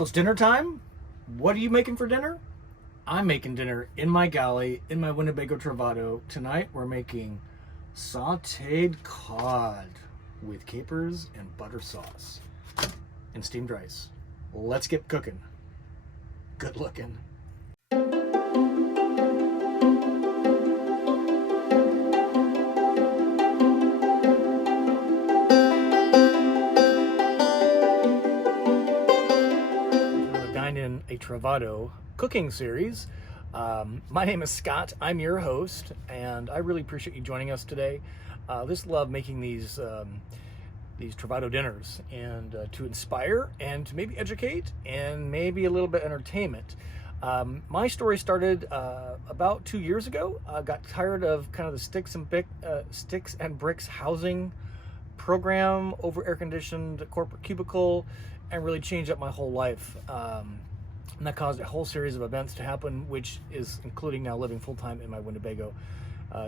So it's dinner time. What are you making for dinner? I'm making dinner in my galley, in my Winnebago Travato. Tonight we're making sauteed cod with capers and butter sauce and steamed rice. Let's get cooking. Good looking. Dine-in A Travato cooking series. My name is Scott. I'm your host, and I really appreciate you joining us today. I just love making these Travato dinners, and to inspire and to maybe educate and maybe a little bit entertainment. My story started about 2 years ago. I got tired of kind of the sticks and bricks housing program over air-conditioned corporate cubicle, and really changed up my whole life. And that caused a whole series of events to happen, which is including now living full-time in my Winnebago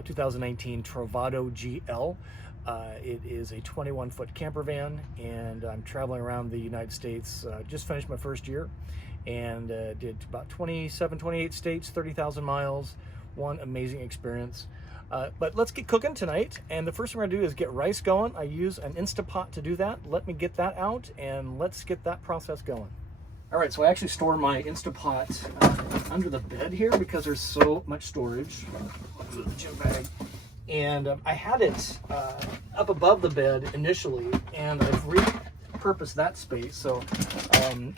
2019 Travato GL. It is a 21-foot camper van, and I'm traveling around the United States. Just finished my first year, and did about 27, 28 states, 30,000 miles. One amazing experience. But let's get cooking tonight, and the first thing we're gonna do is get rice going. I use an Insta-pot to do that. Let me get that out, and let's get that process going. All right, so I actually store my Insta-pot under the bed here because there's so much storage. The gym bag. And I had it up above the bed initially, and I've repurposed that space. So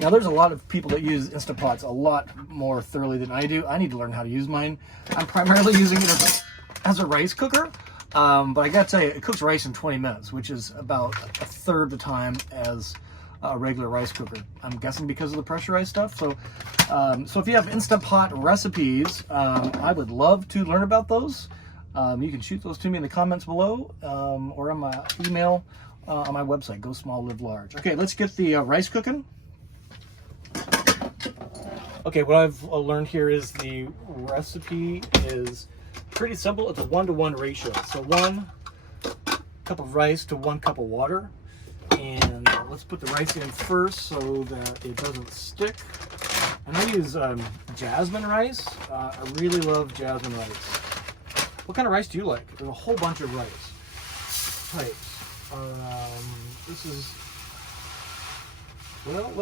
now there's a lot of people that use Insta-pots a lot more thoroughly than I do. I need to learn how to use mine. I'm primarily using it as a rice cooker, but I gotta tell you, it cooks rice in 20 minutes, which is about a third the time as a regular rice cooker. I'm guessing because of the pressurized stuff. So so if you have Insta-pot recipes, I would love to learn about those. You can shoot those to me in the comments below, or on my email on my website, Go Small Live Large. Okay, let's get the rice cooking. Okay, what I've learned here is the recipe is pretty simple. It's a 1-to-1 ratio. So 1 cup of rice to 1 cup of water. And let's put the rice in first so that it doesn't stick. And I use jasmine rice. I really love jasmine rice. What kind of rice do you like? There's a whole bunch of rice types. This is, well,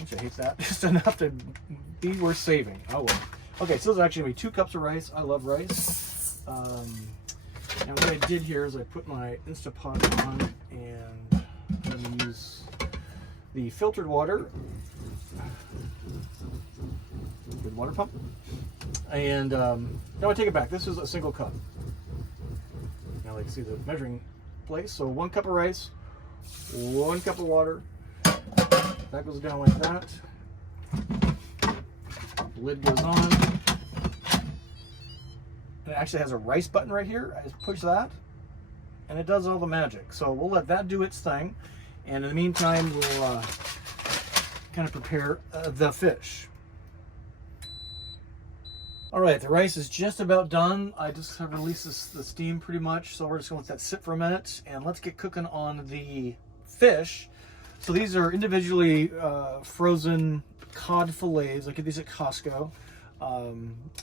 I hate that. Just enough to be worth saving. Oh well. Okay, so this is actually gonna be 2 cups of rice. I love rice. And what I did here is I put my Insta-pot on, and I'm going to use the filtered water, good water pump, and now I take it back. This is a single cup. Now I can see the measuring place. So 1 cup of rice, 1 cup of water. That goes down like that. The lid goes on. It actually has a rice button right here. I just push that, and it does all the magic. So we'll let that do its thing, and in the meantime, we'll kind of prepare the fish. All right, the rice is just about done. I just have released the steam pretty much, so we're just going to let that sit for a minute, and let's get cooking on the fish. So these are individually frozen cod fillets. I get these at Costco.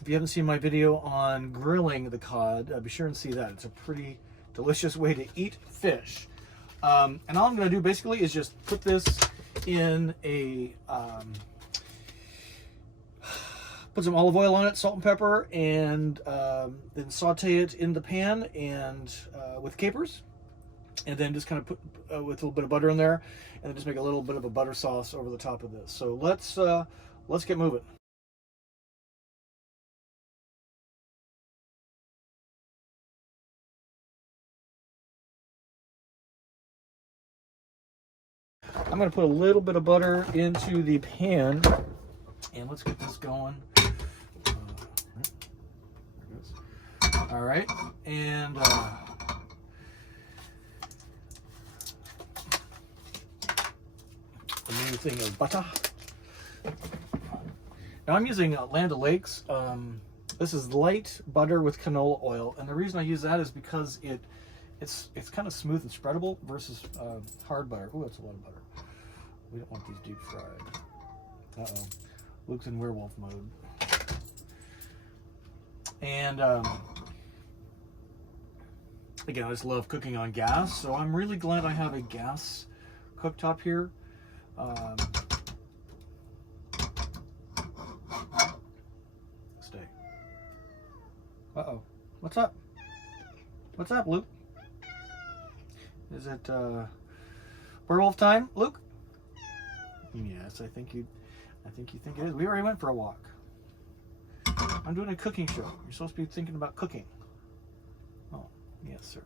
If you haven't seen my video on grilling the cod, be sure and see that. It's a pretty delicious way to eat fish. And all I'm going to do basically is just put this in a, put some olive oil on it, salt and pepper, and then saute it in the pan and with capers. And then just kind of put with a little bit of butter in there, and then just make a little bit of a butter sauce over the top of this. So let's get moving. I'm going to put a little bit of butter into the pan, and let's get this going. All right, and the main thing is butter. Now I'm using Land O'Lakes. This is light butter with canola oil, and the reason I use that is because it's kind of smooth and spreadable versus hard butter. Oh, that's a lot of butter. We don't want these deep fried. Uh-oh. Luke's in werewolf mode. And again, I just love cooking on gas, so I'm really glad I have a gas cooktop here. Stay. Uh-oh. What's up? What's up, Luke? Is it werewolf time, Luke? Yes, I think you think it is. We already went for a walk. I'm doing a cooking show. You're supposed to be thinking about cooking. Oh, yes, sir.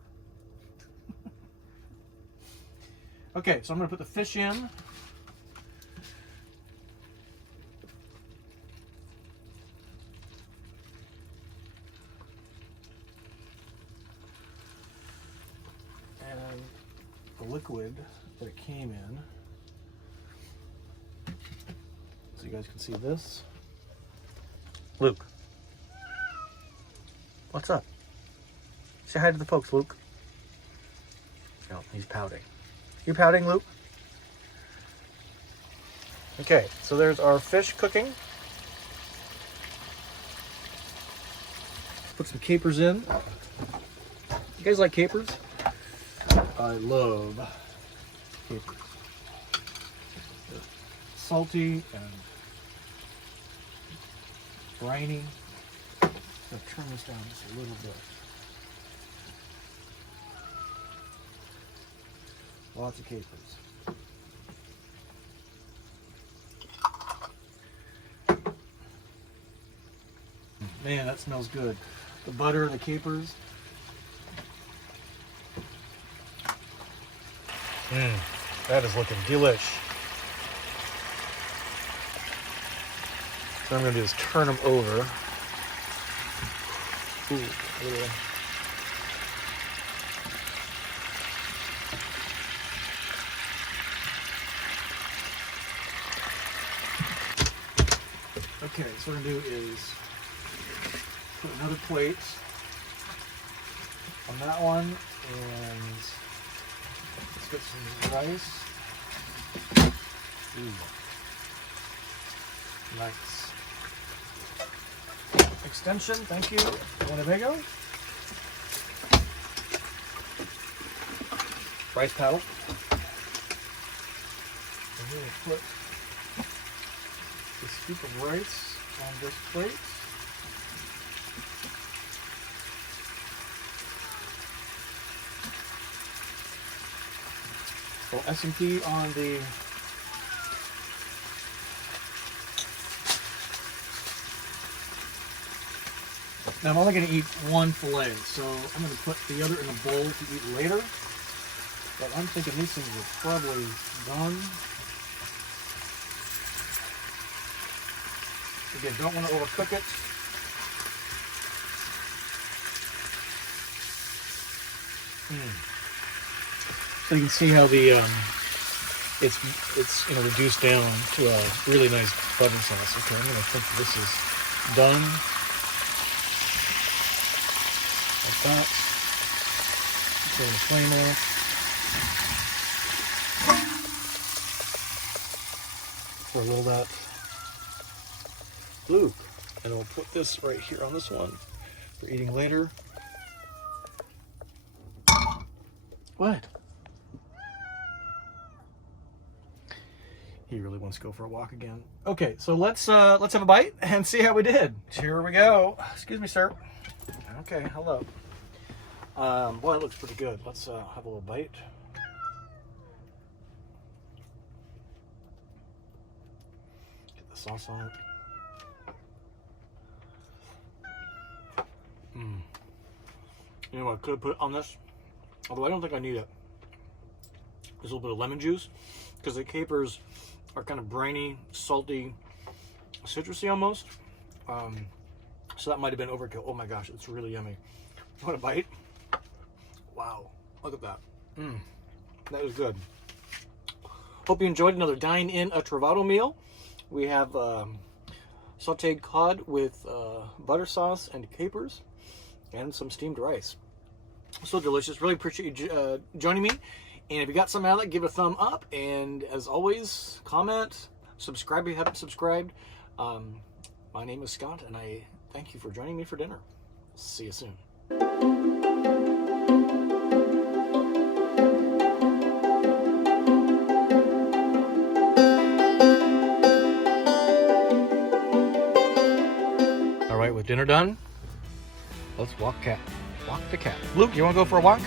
Okay, so I'm going to put the fish in. And the liquid that it came in. So you guys can see this. Luke. What's up? Say hi to the folks, Luke. No, he's pouting. You pouting, Luke? Okay, so there's our fish cooking. Put some capers in. You guys like capers? I love capers. They're salty and briny. I'm going to turn this down just a little bit. Lots of capers. Man, that smells good. The butter, the capers. That is looking delish. So what I'm going to do is turn them over. Ooh, a little. Okay, so what I'm going to do is put another plate on that one, and let's get some rice. Ooh. Nice. Extension, thank you, Winnebago. Rice paddle. I'm going to put a scoop of rice on this plate. So S&P on the now I'm only going to eat one fillet, so I'm going to put the other in a bowl to eat later. But I'm thinking these things are probably done. Again, don't want to overcook it. So you can see how the it's reduced down to a really nice butter sauce. Okay, I'm gonna think this is done. Like that. Turn the flame off. So roll that Luke, and we'll put this right here on this one for eating later. What? He really wants to go for a walk again. Okay, so let's have a bite and see how we did. Here we go. Excuse me, sir. Okay, hello. Boy, it looks pretty good. Let's have a little bite. Get the sauce on it. You know what I could put on this? Although I don't think I need it. There's a little bit of lemon juice, because the capers are kind of briny, salty, citrusy almost. So that might have been overkill. Oh my gosh, it's really yummy. You want a bite? Wow, look at that. That is good. Hope you enjoyed another Dine-in A Travato meal. We have sauteed cod with butter sauce and capers and some steamed rice. So delicious. Really appreciate you joining me And if you got something out of it, give it a thumb up. And as always, comment, subscribe if you haven't subscribed. My name is Scott, and I thank you for joining me for dinner. See you soon. All right, with dinner done, let's walk the cat. Luke, you want to go for a walk?